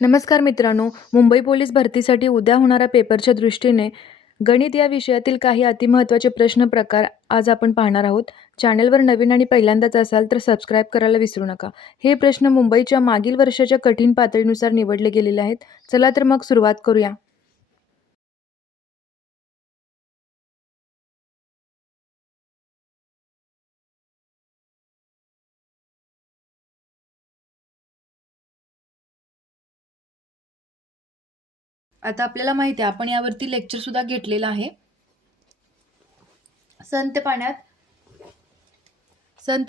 नमस्कार मित्रांनो, मुंबई पोलीस भरतीसाठी उद्या होणाऱ्या पेपरच्या दृष्टीने गणित या विषयातील काही अतिमहत्त्वाचे प्रश्न प्रकार आज आपण पाहणार आहोत. चॅनलवर नवीन आणि पहिल्यांदाच असाल तर सबस्क्राईब करायला विसरू नका. हे प्रश्न मुंबईच्या मागील वर्षाच्या कठीण पातळीनुसार निवडले गेलेले आहेत. चला तर मग सुरुवात करूया. आता आपल्याला माहिती आहे, आपण यावरती लेक्चर सुद्धा घेतलेला आहे. संत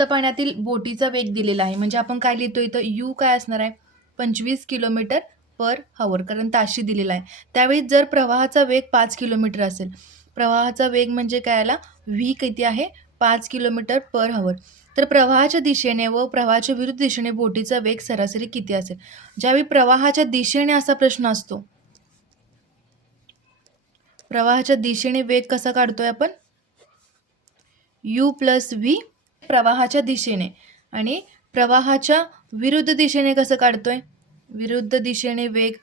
पाण्यातील बोटीचा वेग दिलेला आहे. म्हणजे आपण काय लिहितो इथं, यू काय असणार आहे, 25 किलोमीटर पर हवर, कारण ताशी दिलेला आहे. त्यावेळी जर प्रवाहाचा वेग 5 किलोमीटर असेल, प्रवाहाचा वेग म्हणजे काय आला, व्ही किती आहे, 5 किलोमीटर पर हवर. तर प्रवाहाच्या दिशेने व प्रवाहाच्या विरुद्ध दिशेने बोटीचा वेग सरासरी किती असेल. ज्यावेळी प्रवाहाच्या दिशेने असा प्रश्न असतो, प्रवाहाच्या दिशेने वेग कसा काढतोय आपण, यू प्लस व्ही प्रवाहाच्या दिशेने, आणि प्रवाहाच्या विरुद्ध दिशेने कसं काढतोय, विरुद्ध दिशेने वेग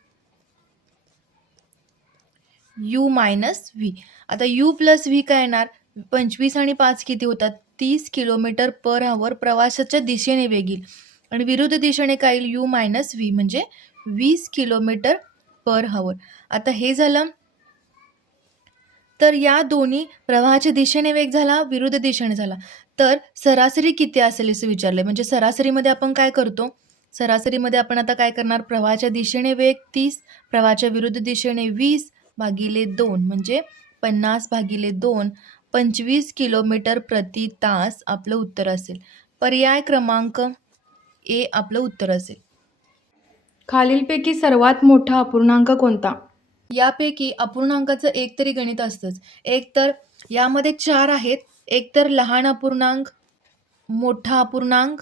यू मायनस व्ही. आता यू प्लस व्ही काय येणार, 25 आणि 5 किती होतात, 30 किलोमीटर पर हवर प्रवासाच्या दिशेने वेग येईल, आणि विरुद्ध दिशेने काय येईल, यू मायनस व्ही म्हणजे 20 किलोमीटर पर हवर. आता हे झालं. तर या दोन्ही प्रवाहाच्या दिशेने वेग झाला, विरुद्ध दिशेने झाला. तर सरासरी किती असेल असं विचारलंय. म्हणजे सरासरीमध्ये आपण काय करतो, सरासरीमध्ये आपण आता काय करणार, प्रवाहाच्या दिशेने वेग 30, प्रवाहाच्या विरुद्ध दिशेने 20/2 म्हणजे 50/2, 25 किलोमीटर प्रति तास आपलं उत्तर असेल. पर्याय क्रमांक ए आपलं उत्तर असेल. खालीलपैकी सर्वात मोठा अपूर्णांक कोणता. यापैकी अपूर्णांकाचं एक तरी गणित असतंच. एक तर यामध्ये 4 आहेत, एक तर लहान अपूर्णांक, मोठा अपूर्णांक,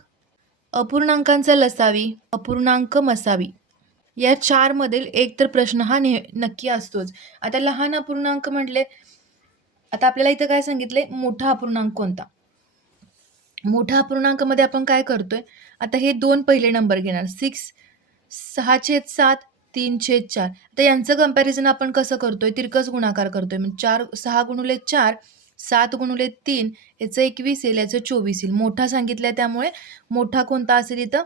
अपूर्णांकांचा लसावी, अपूर्णांक मसावी. या 4 मधील एक तर प्रश्न हा नक्की असतोच. आता लहान अपूर्णांक म्हटले, आता आपल्याला इथं काय सांगितलंय, मोठा अपूर्णांक कोणता. मोठ्या अपूर्णांकामध्ये आपण काय करतोय, आता हे 2 पहिले नंबर घेणार, 6/7, 3/4. आता यांचं कंपॅरिझन आपण कसं करतोय, तिरकस गुणाकार करतोय. म्हणजे 6 गुणुले 4, 7 गुणुले 3, याचं 21 येईल, याचं 24 येईल. मोठा सांगितलाय त्यामुळे मोठा कोणता असेल इथं,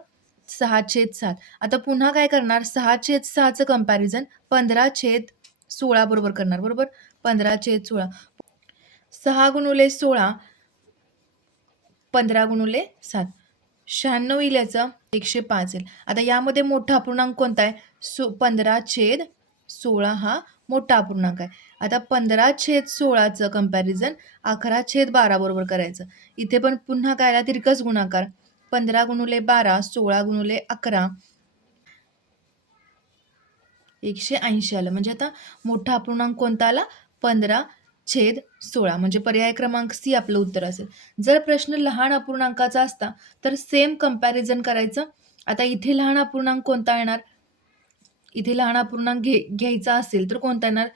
6/7. आता पुन्हा काय करणार, 6/6चं कंपॅरिझन 15/16 बरोबर करणार, बरोबर, 15/16. 6 गुणुले 16, 15 गुणुले 7, 96 येईल, याचं 105 येईल. आता यामध्ये मोठा अपूर्णांक कोणता आहे, 15/16 हा मोठा अपूर्णांक आहे. आता 15/16चं कंपॅरिझन 11/12 बरोबर करायचं. इथे पण पुन्हा काय आला, तिरकस गुणाकार, 15 गुणुले 12, 16 गुणुले 11, 180 आलं. म्हणजे आता मोठा अपूर्णांक कोणता आला, 15/16, म्हणजे पर्याय क्रमांक सी आपलं उत्तर असेल. जर प्रश्न लहान अपूर्णांकाचा असता तर सेम कंपॅरिझन करायचं. आता इथे लहान अपूर्णांक कोणता येणार, इथे लहान अपूर्णांक घ्यायचा असेल तर कोणता येणार,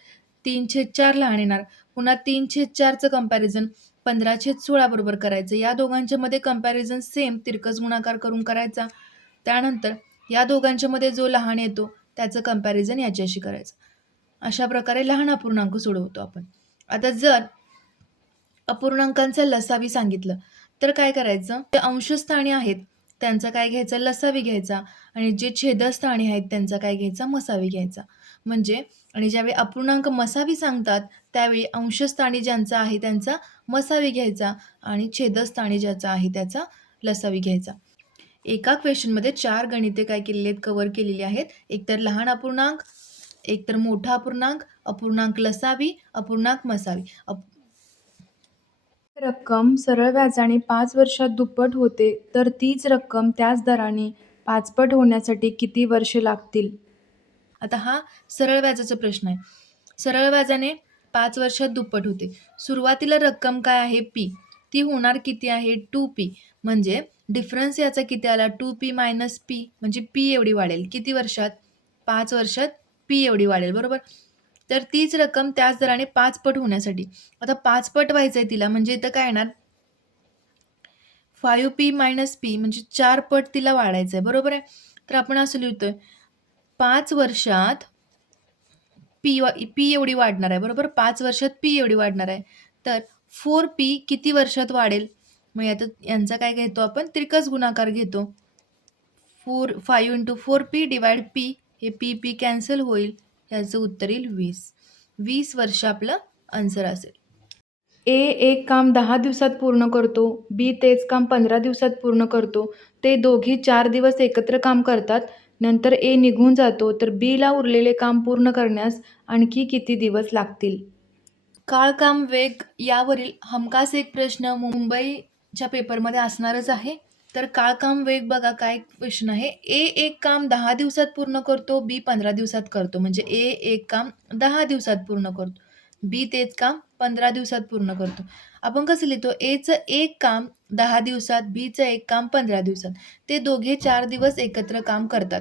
3/4 लहान येणार. पुन्हा 3/4चं कंपॅरिझन 15/16 बरोबर करायचं. या दोघांच्या मध्ये कंपॅरिझन सेम तिरकस गुणाकार करून करायचा. त्यानंतर या दोघांच्या मध्ये जो लहान येतो त्याचं कंपॅरिझन याच्याशी करायचं. अशा प्रकारे लहान अपूर्णांक सोडवतो आपण. आता जर अपूर्णांकांचा लसावी सांगितलं तर काय करायचं, जे अंशस्थानी आहेत त्यांचा काय घ्यायचा, लसावी घ्यायचा, आणि जे छेदस्थानी आहेत त्यांचा काय घ्यायचा, मसावी घ्यायचा. म्हणजे आणि ज्यावेळी अपूर्णांक मसावी सांगतात त्यावेळी अंशस्थानी ज्यांचा आहे त्यांचा मसावी घ्यायचा, आणि छेदस्थानी ज्याचा आहे त्याचा लसावी घ्यायचा. एका क्वेश्चनमध्ये 4 गणिते काय केलेली आहेत, कव्हर केलेली आहेत. एक तर लहान अपूर्णांक, एक तर मोठा अपूर्णांक, अपूर्णांक लसावी, अपूर्णांक मसावी. रक्कम सरळ व्याजाने 5 वर्षात दुप्पट होते तर तीच रक्कम त्याच दराने 5पट होण्यासाठी किती वर्षे लागतील. आता हा सरळ व्याजाचा प्रश्न आहे. सरळ व्याजाने 5 वर्षात दुप्पट होते. सुरुवातीला रक्कम काय आहे, पी, ती होणार किती आहे, 2p. म्हणजे डिफरन्स याचा किती आला, 2p मायनस पी, म्हणजे पी एवढी वाढेल. किती वर्षात, 5 वर्षात पी एवढी वाढेल, बरोबर. तर तीच रक्कम त्याच दराने 5 पट होण्यासाठी, आता 5 पट व्हायचंय तिला, म्हणजे इथं काय येणार, 5p मायनस पी म्हणजे 4 पट तिला वाढायचंय, बरोबर आहे. तर आपण असं लिहितोय, 5 वर्षात पी एवढी वाढणार आहे, बरोबर? 5 वर्षात पी एवढी वाढणार आहे. तर 4p किती वर्षात वाढेल? मग आता यांचा काय घेतो आपण? तिरकस गुणाकार घेतो. 5 × 4p डिवाइड p, हे p कॅन्सल होईल. याचं उत्तर येईल 20. 20 वर्ष आपलं आन्सर असेल. ए एक काम 10 दिवसात पूर्ण करतो, बी तेच काम 15 दिवसात पूर्ण करतो. ते दोघी 4 दिवस एकत्र काम करतात. नंतर ए निघून जातो, तर बीला उरलेले काम पूर्ण करण्यास आणखी किती दिवस लागतील? काळ काम वेग यावरील हमखास एक प्रश्न मुंबईच्या पेपरमध्ये असणारच आहे. तर काळ काम वेग बघा काय क्वेश्चन आहे. ए एक काम 10 दिवसात पूर्ण करतो, बी 15 दिवसात करतो. म्हणजे ए एक काम 10 दिवसात पूर्ण करतो, बी तेच काम 15 दिवसात पूर्ण करतो. आपण कसं लिहितो? एचं एक काम 10 दिवसात, बीचं एक काम 15 दिवसात. ते दोघे 4 दिवस एकत्र काम करतात.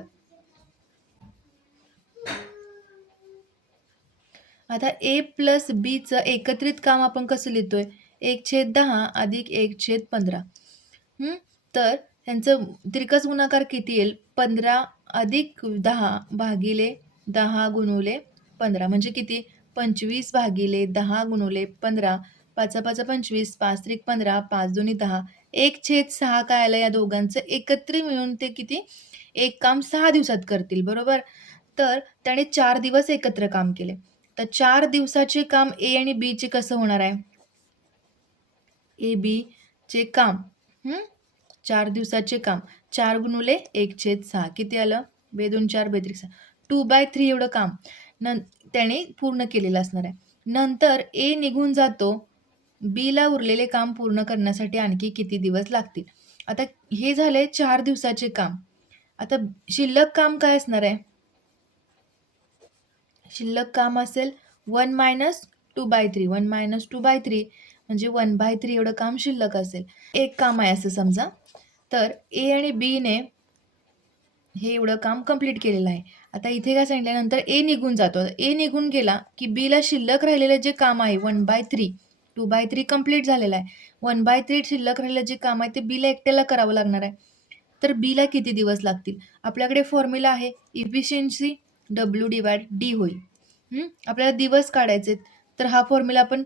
आता ए प्लस बीचं एकत्रित काम आपण कसं लिहितोय? 1/10 अधिक 1/15. तर त्यांचं तिरकस गुणाकार किती येईल? 15 अधिक 10 भागिले 10 गुणुले 15 म्हणजे किती? 25 भागिले 10 गुणुले 15. 5 5 25, 5 त्रिक 15, 5 दुनी 10. 1/6 काय आलं या दोघांचं? एकत्र मिळून ते किती? एक काम 6 दिवसात करतील, बरोबर? तर त्याने 4 दिवस एकत्र काम केले. तर 4 दिवसाचे काम ए आणि बीचे कसं होणार आहे? ए बीचे काम 4 दिवसाचे काम 4 गुणुले 1/6 किती आलं? 2 2 4 2 6. 2/3 एवढं काम त्याने पूर्ण केलेलं असणार आहे. नंतर ए निघून जातो, बीला उरलेले काम पूर्ण करण्यासाठी आणखी किती दिवस लागतील? आता हे झाले 4 दिवसाचे काम. आता शिल्लक काम काय असणार आहे? शिल्लक काम असेल 1 - 2/3. 1 - 2/3 म्हणजे 1/3 एवढं काम शिल्लक असेल. एक काम आहे असं समजा. तर ए आणि बीने हे एवढं काम कंप्लीट केलेलं आहे. आता इथे काय सांगितल्यानंतर ए निघून जातो. ए निघून गेला की बीला शिल्लक राहिलेलं जे काम आहे 1/3, 2/3 कंप्लीट झालेलं आहे. 1/3 शिल्लक राहिलेलं जे काम आहे ते बीला एकट्याला करावं लागणार आहे. तर बीला किती दिवस लागतील? आपल्याकडे फॉर्म्युला आहे इफिशियन्सी W/D होईल. आपल्याला दिवस काढायचे, तर हा फॉर्म्युला आपण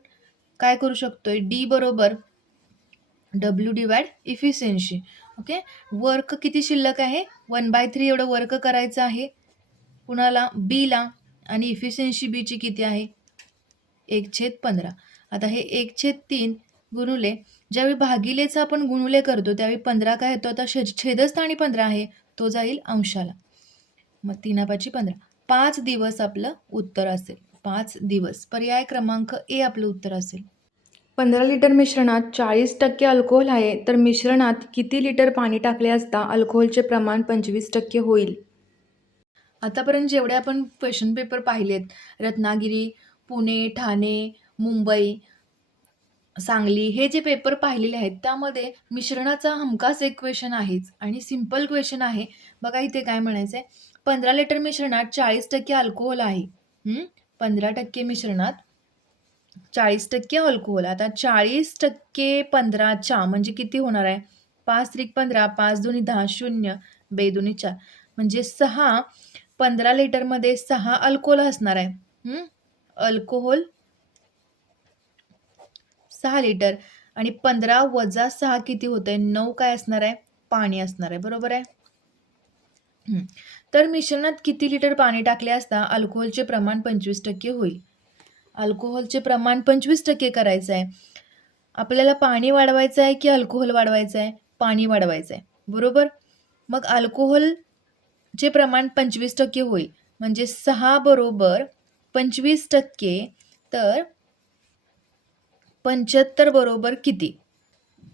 काय करू शकतोय? D बरोबर W/ इफिशियन्सी. ओके. वर्क किती शिल्लक आहे? 1/3 एवढं वर्क करायचं आहे कुणाला? बीला. आणि इफिशियन्सी बीची किती आहे? 1/15. आता हे 1/3 गुणुले ज्यावेळी भागिलेचं आपण गुणुले करतो त्यावेळी 15 काय येतो? आता छेदस्थानी 15 आहे, तो जाईल अंशाला. मग 3 15. 5 दिवस आपलं उत्तर असेल. 5 दिवस. पर्याय क्रमांक ए आपलं उत्तर असेल. 15 लिटर मिश्रणात 40% अल्कोहोल आहे, तर मिश्रणात किती लिटर पाणी टाकले असता अल्कोहोलचे प्रमाण 25% होईल? आतापर्यंत जेवढे आपण क्वेश्चन पेपर पाहिलेत, रत्नागिरी, पुणे, ठाणे, मुंबई, सांगली हे जे पेपर पाहिलेले आहेत त्यामध्ये मिश्रणाचा हमखास एक क्वेश्चन आहेच आणि सिंपल क्वेश्चन आहे. बघा इथे काय म्हणायचं आहे? 15 लिटर मिश्रणात 40% अल्कोहोल आहे. 15% मिश्रणात 40% अल्कोहोल. आता 40% 15च्या म्हणजे किती होणार आहे? 5 त्रिक 15, 5 दुनी 10, 0, 2 दुनी 4 म्हणजे 6. 15 लिटरमध्ये 6 अल्कोहोल असणार आहे. अल्कोहोल 6 लिटर आणि 15 वजा 6 किती होतंय? 9 काय असणार आहे? पाणी असणार आहे, बरोबर आहे? तर मिश्रणात किती लिटर पाणी टाकले असता अल्कोहोलचे प्रमाण 25% होईल? अल्कोहोलचे प्रमाण 25% करायचं आहे. आपल्याला पाणी वाढवायचं आहे की अल्कोहोल वाढवायचं आहे? पाणी वाढवायचं आहे, बरोबर? मग अल्कोहोलचे प्रमाण 25% होईल म्हणजे 6 बरोबर 25%. तर 75 बरोबर किती?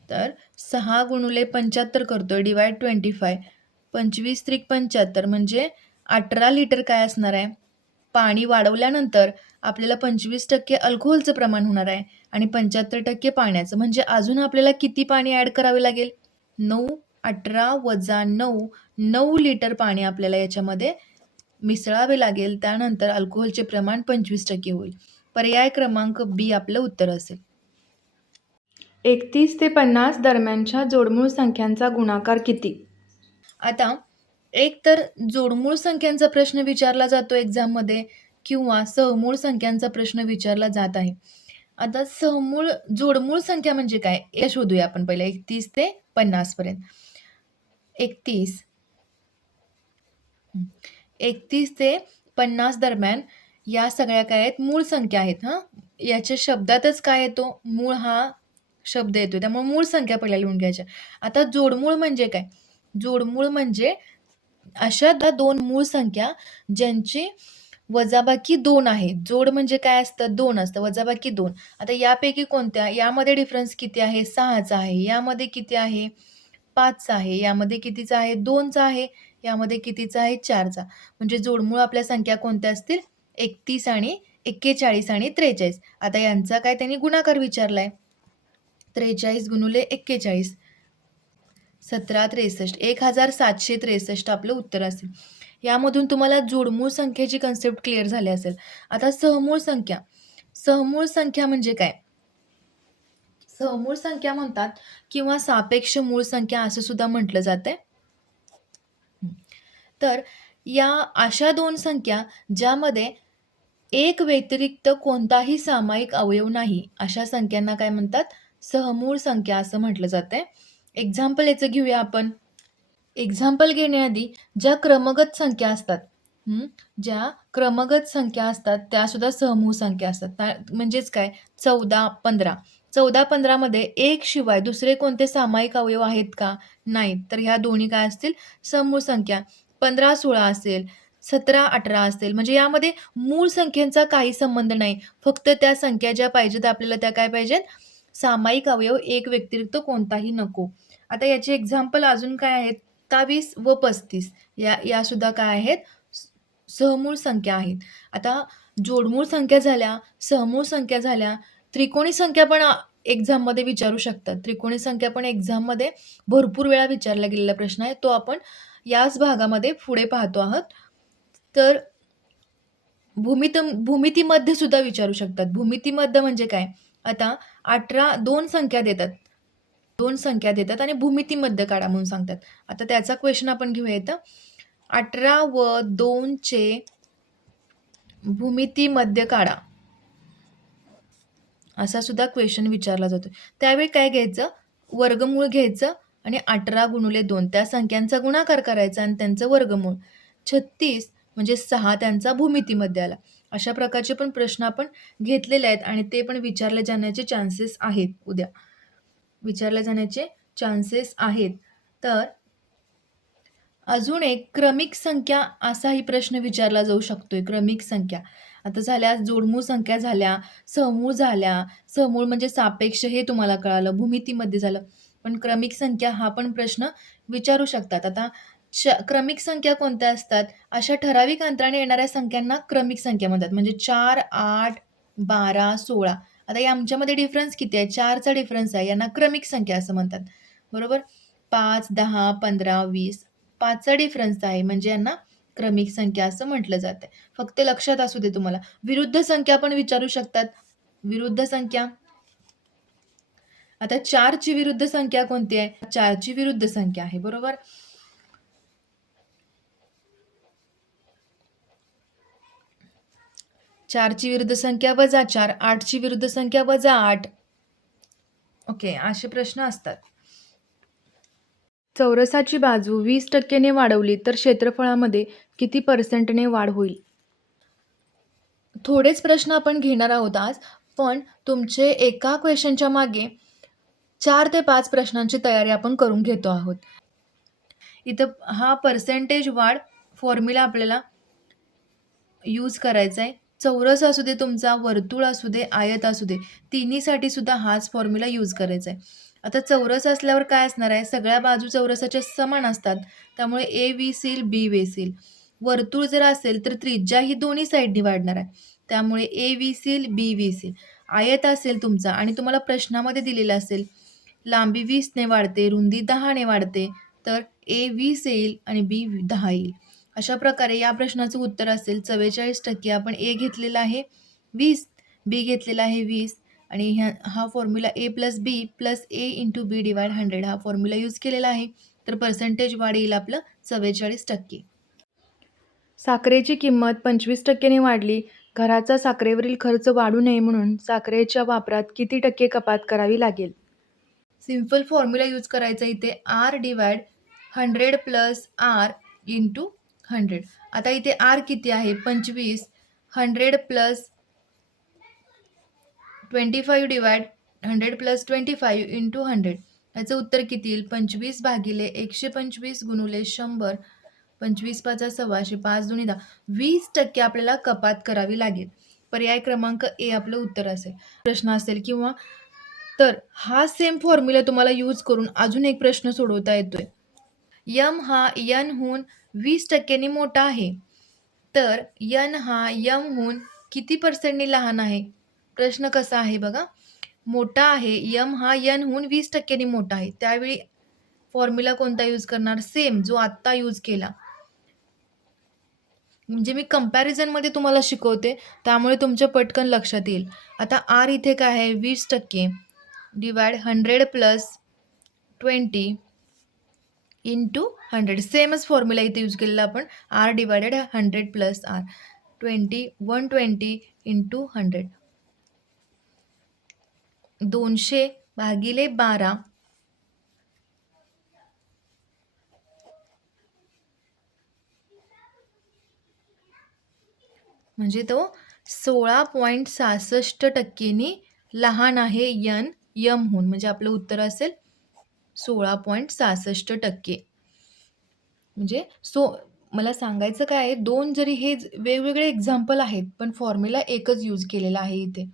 तर 6 गुणुले 75 करतोय डिवाइड 25. 25 त्रिक 75 म्हणजे 18 लिटर काय असणार आहे? पाणी वाढवल्यानंतर आपल्याला 25% अल्कोहोलचं प्रमाण होणार आहे आणि 75% पाण्याचं. म्हणजे अजून आपल्याला किती पाणी ॲड करावे लागेल? 9. 18 वजा 9. 9 लिटर पाणी आपल्याला याच्यामध्ये मिसळावे लागेल. त्यानंतर अल्कोहोलचे प्रमाण 25% होईल. पर्याय क्रमांक बी आपलं उत्तर असेल. 31 ते 50 दरम्यानच्या जोडमूळ संख्यांचा गुणाकार किती? आता एक तर जोडमूळ संख्यांचा प्रश्न विचारला जातो एक्झाममध्ये किंवा सहमूळ संख्यांचा प्रश्न विचारला जात आहे. आता जोडमूळ संख्या म्हणजे काय? हे शोधूया आपण पहिला 31 ते 50 पर्यंत. 31 हं. 31 ते 50 दरम्यान या सगळ्या काय आहेत? मूळ संख्या आहेत हां. याच्या शब्दातच काय येतो? मूळ हा शब्द येतो. त्यामुळे मूळ संख्या पहिल्या लिहून घ्यायच्या. आता जोडमूळ म्हणजे काय? जोडमूळ म्हणजे अशा 2 मूळ संख्या ज्यांची वजाबाकी 2 आहे. जोड म्हणजे काय असतं? 2 असतं. वजाबाकी 2. आता यापैकी कोणत्या? यामध्ये डिफरन्स किती आहे? 6चा आहे. यामध्ये किती आहे? 5चा आहे. यामध्ये कितीचा आहे? 2चा आहे. यामध्ये कितीचा आहे? 4चा. म्हणजे जोडमूळ आपल्या संख्या कोणत्या असतील? 31 आणि 41 आणि 43. आता यांचा काय त्यांनी गुणाकार विचारलाय. 43 गुणिले 41 1763 1763 आपलं उत्तर असेल. यामधून तुम्हाला जोडमूळ संख्येची कन्सेप्ट क्लिअर झाली असेल. आता सहमूळ संख्या. सहमूळ संख्या म्हणजे काय? सहमूळ संख्या म्हणतात किंवा सापेक्ष मूळ संख्या असं सुद्धा म्हटलं जातंय. तर या अशा 2 संख्या ज्यामध्ये एक व्यतिरिक्त कोणताही सामायिक अवयव नाही, अशा संख्यांना काय म्हणतात? सहमूळ संख्या असं म्हटलं जातंय. एक्झाम्पल याचं घेऊया आपण. एक्झाम्पल घेण्याआधी ज्या क्रमगत संख्या असतात, ज्या क्रमगत संख्या असतात त्यासुद्धा सहमूळ संख्या असतात. म्हणजेच काय 14, 15. 14-15 मध्ये 1 शिवाय दुसरे कोणते सामायिक अवयव आहेत का? नाहीत. तर ह्या दोन्ही काय असतील? समूळ संख्या. 15-16 असेल, 17-18 असेल म्हणजे यामध्ये मूळ संख्येचा काही संबंध नाही. फक्त त्या संख्या ज्या पाहिजेत आपल्याला त्या काय पाहिजेत? सामायिक अवयव एक व्यतिरिक्त कोणताही नको. आता याचे एक्झाम्पल अजून काय आहेत? 27 व 35 यासुद्धा काय आहेत? सहमूळ संख्या आहेत. आता जोडमूळ संख्या झाल्या, सहमूळ संख्या झाल्या, त्रिकोणी संख्या पण एक्झाममध्ये विचारू शकतात. त्रिकोणी संख्या पण एक्झाममध्ये भरपूर वेळा विचारला गेलेला प्रश्न आहे. तो आपण याच भागामध्ये पुढे पाहतो आहोत. तर भूमितीमध्ये सुद्धा विचारू शकतात. भूमितीमध्ये म्हणजे काय? आता 18 2 संख्या देतात. 2 संख्या देतात आणि भूमितीमध्ये काढा म्हणून सांगतात. आता त्याचा क्वेश्चन आपण घेऊया इथं. 18 व 2 चे भूमितीमध्ये काढा. असा सुद्धा क्वेश्चन विचारला जातो. त्यावेळी काय घ्यायचं? वर्गमूळ घ्यायचं आणि 18 गुणिले 2 त्या संख्यांचा गुणाकार करायचा आणि त्यांचं वर्गमूळ. 36 म्हणजे 6 त्यांचा भूमितीमध्ये आला. अशा प्रकारचे पण प्रश्न आपण घेतलेले आहेत आणि ते पण विचारले जाण्याचे चान्सेस आहेत उद्या. विचारले जाण्याचे चान्सेस आहेत. तर अजून एक क्रमिक संख्या असाही प्रश्न विचारला जाऊ शकतोय. क्रमिक संख्या. आता झाल्या जोडमूळ संख्या झाल्या, सहमूळ झाल्या. सहमूळ म्हणजे सापेक्ष हे तुम्हाला कळालं. भूमितीमध्ये झालं. पण क्रमिक संख्या हा पण प्रश्न विचारू शकतात. आता क्रमिक संख्या कोणत्या असतात? अशा ठराविक अंतराने येणाऱ्या संख्यांना क्रमिक संख्या म्हणतात. म्हणजे 4, 8, 12, 16. आता यांच्यामध्ये डिफरन्स किती आहे? 4चा डिफरन्स आहे. यांना क्रमिक संख्या असं म्हणतात. बरोबर? 5, 10, 15, 20. 5चा डिफरन्स आहे म्हणजे यांना क्रमिक संख्या असं म्हटलं जातं. फक्त लक्षात असू दे तुम्हाला. विरुद्ध संख्या पण विचारू शकतात. विरुद्ध संख्या. आता 4ची विरुद्ध संख्या कोणती आहे? 4ची विरुद्ध संख्या आहे. बरोबर? 4ची विरुद्ध संख्या -4, 8ची विरुद्ध संख्या -8. ओके, असे प्रश्न असतात. चौरसाची बाजू 20% ने वाढवली तर क्षेत्रफळामध्ये किती % वाढ होईल? थोडेच प्रश्न आपण घेणार आहोत आज, पण तुमचे एका क्वेश्चनच्या मागे 4 ते 5 प्रश्नांची तयारी आपण करून घेतो आहोत. इथं हा पर्सेंटेज वाढ फॉर्म्युला आपल्याला यूज करायचा आहे. चौरस असू दे तुमचा, वर्तुळ असू दे, आयत असू दे, तिन्हीसाठी सुद्धा हाच फॉर्म्युला यूज करायचा आहे. आता चौरस असल्यावर काय असणार आहे? सगळ्या बाजू चौरसाच्या समान असतात. त्यामुळे ए वीस येईल, बी वीस येईल. वर्तुळ जर असेल तर त्रिज्या ही दोन्ही साईडनी वाढणार आहे. त्यामुळे ए वीस येईल, बी वीस येईल. आयत असेल तुमचा आणि तुम्हाला प्रश्नामध्ये दिलेलं असेल, लांबी 20ने वाढते, रुंदी 10ने वाढते, तर ए 20 येईल आणि बी 10 येईल. अशा प्रकारे या प्रश्नाचं उत्तर असेल 44% आपण ए घेतलेला आहे 20, बी घेतलेला आहे 20 आणि हा फॉर्म्युला ए प्लस बी प्लस ए इंटू बी डिवाइड 100 हा फॉर्म्युला यूज केलेला आहे. तर पर्सेंटेज वाढ येईल आपलं 44%. साखरेची किंमत 25% ने वाढली. घराचा साखरेवरील खर्च वाढू नये म्हणून साखरेच्या वापरात किती टक्के कपात करावी लागेल? सिंपल फॉर्म्युला यूज करायचा इथे R divide 100 plus R into 100. आता इथे R किती आहे 25, 100 प्लस 25 डिवाइड 100 प्लस 25 इंटू 100. याचं उत्तर किती येईल 25 भागिले 125 गुणुले 100, 25 पाचा 125, 5 दुनी 10. 20% आपल्याला कपात करावी लागेल. पर्याय क्रमांक ए आपलं उत्तर असेल. प्रश्न असेल किंवा तर हा सेम फॉर्म्युला तुम्हाला यूज करून अजून एक प्रश्न सोडवता येतोय. यम हा यनहून 20% मोठा आहे, तर यन हा यमहून किती पर्सेंटने लहान आहे? प्रश्न कसा आहे बघा, मोठा आहे, यम हा यनहून 20% मोठा आहे, त्यावेळी फॉर्म्युला कोणता यूज करणार? सेम जो आत्ता यूज केला. म्हणजे मी कंपॅरिझनमध्ये तुम्हाला शिकवते, त्यामुळे तुमच्या पटकन लक्षात येईल. आता आर इथे काय आहे 20% डिवाइड 100 प्लस 20 इंटू 100. सेमच फॉर्म्युला इथे यूज केलेला आपण. R divided 100 plus R 120 into 100. 200 भागिले 12 म्हणजे तो 16.66% लहान आहे यन यमहून. म्हणजे आपलं उत्तर असेल 16.66%. म्हणजे मला सांगायचं काय आहे, दोन जरी हे वेगवेगळे एक्झाम्पल आहेत, पण फॉर्म्युला एकच यूज केलेला आहे इथे.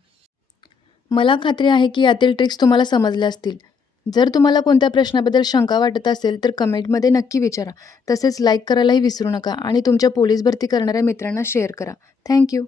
मला खात्री आहे की यातील ट्रिक्स तुम्हाला समजल्या असतील. जर तुम्हाला कोणत्या प्रश्नाबद्दल शंका वाटत असेल तर कमेंटमध्ये नक्की विचारा. तसेच लाईक करायलाही विसरू नका आणि तुमच्या पोलीस भरती करणाऱ्या मित्रांना शेअर करा. Thank you.